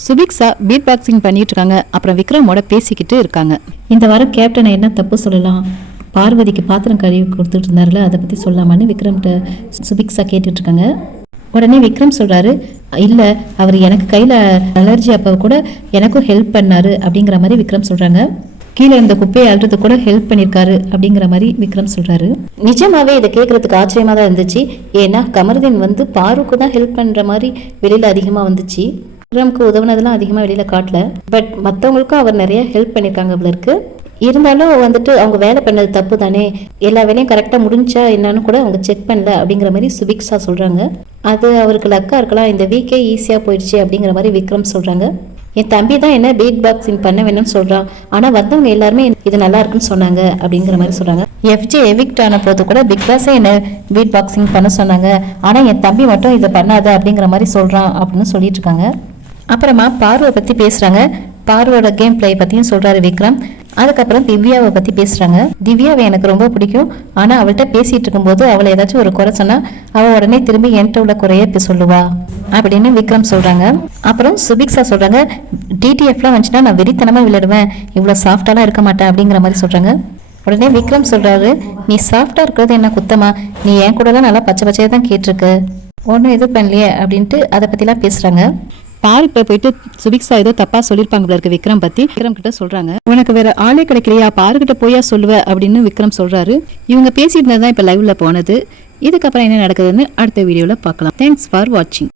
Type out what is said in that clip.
Subiksha beat boxing பண்ணிட்டு இருக்காங்க. அப்புறம் விக்ரமோட பேசிக்கிட்டு இருக்காங்க. இந்த வாரம் கேப்டனை என்ன தப்பு சொல்லலாம், பார்வதிக்கு பாத்திரம் கழுவி கொடுத்துட்டு இருந்தாருல, அதை பற்றி சொல்லலாமான்னு விக்ரம்கிட்ட சுபிக்ஷா கேட்டுட்டு இருக்காங்க. உடனே விக்ரம் சொல்றாரு, இல்லை அவர் எனக்கு கையில் அலர்ஜி அப்போ கூட எனக்கும் ஹெல்ப் பண்ணாரு அப்படிங்கிற மாதிரி விக்ரம் சொல்றாங்க. கீழே இந்த குப்பையை அழுறது கூட ஹெல்ப் பண்ணியிருக்காரு அப்படிங்கிற மாதிரி விக்ரம் சொல்றாரு. நிஜமாவே இதை கேட்கறதுக்கு ஆச்சரியமா தான் இருந்துச்சு. ஏன்னா கமருதீன் வந்து பாருக்கு தான் ஹெல்ப் பண்ற மாதிரி வெளியில அதிகமா வந்துச்சு. விக்ரம்க்கு உதவுனதெல்லாம் அதிகமாக வெளியில காட்டல. பட் மற்றவங்களுக்கும் அவர் நிறைய ஹெல்ப் பண்ணியிருக்காங்க போல இருக்கு. இருந்தாலும் வந்துட்டு அவங்க வேலை பண்ணது தப்பு தானே, எல்லா வேலையும் கரெக்டாக முடிஞ்சா என்னன்னு கூட அவங்க செக் பண்ணல அப்படிங்கிற மாதிரி சுபிக்ஷா சொல்றாங்க. அது அவருக்கு லக்கா இருக்கலாம், இந்த வீக்கே ஈஸியாக போயிடுச்சு அப்படிங்கிற மாதிரி விக்ரம் சொல்றாங்க. என் தம்பி தான் என்ன பீட் பாக்ஸிங் பண்ண வேணும்னு சொல்றான், ஆனா வந்தவங்க எல்லாருமே இது நல்லா இருக்குன்னு சொன்னாங்க அப்படிங்கிற மாதிரி சொல்றாங்க. எஃப்ஜே எவிக்ட் ஆன போது கூட பிக் பாஸே என்ன பீட் பாக்ஸிங் பண்ண சொன்னாங்க, ஆனா என் தம்பி மட்டும் இதை பண்ணாத அப்படிங்கிற மாதிரி சொல்றான் அப்படின்னு சொல்லிட்டு இருக்காங்க. அப்புறமா பார்வை பத்தி பேசுறாங்க. பார்வோட கேம் பிளே பத்தியும் சொல்றாரு விக்ரம். அதுக்கப்புறம் திவ்யாவை பத்தி பேசுறாங்க. திவ்யாவை எனக்கு ரொம்ப பிடிக்கும், ஆனா அவள்கிட்ட பேசிட்டு இருக்கும்போது அவளை ஏதாச்சும் ஒரு குறை சொன்னா அவ உடனே திரும்பி என்கிட்ட உள்ள குறைய சொல்லுவா அப்படின்னு விக்ரம் சொல்றாங்க. அப்புறம் சுபிக்ஷா சொல்றாங்க, டிடிஎஃப்லாம் வந்துச்சுன்னா நான் வெறித்தனமா விளையாடுவேன், இவ்வளவு சாஃப்டாலாம் இருக்க மாட்டேன் அப்படிங்கிற மாதிரி சொல்றாங்க. உடனே விக்ரம் சொல்றாரு, நீ சாஃப்டா இருக்கிறது என்ன குத்தமா, நீ என் கூட தான் நல்லா பச்சை பச்சையா தான் கேட்டிருக்கு, ஒன்றும் இது பண்ணலையே அப்படின்ட்டு அதை பத்திலாம் பேசுறாங்க. பார்க்கிட்ட போயிட்டு சுபிக்ஷா ஏதோ தப்பா சொல்லியிருப்பாங்க இருக்கு விக்ரம் பத்தி. விக்ரம் கிட்ட சொல்றாங்க, உனக்கு வேற ஆளே கிடைக்கலையா, பார்க்கிட்ட போயா சொல்லுவ அப்படின்னு விக்ரம் சொல்றாரு. இவங்க பேசிட்டு இருந்ததுதான் இப்ப லைவ்ல போனது. இதுக்கப்புறம் என்ன நடக்குதுன்னு அடுத்த வீடியோல பார்க்கலாம். தேங்க்ஸ் ஃபார் வாட்சிங்.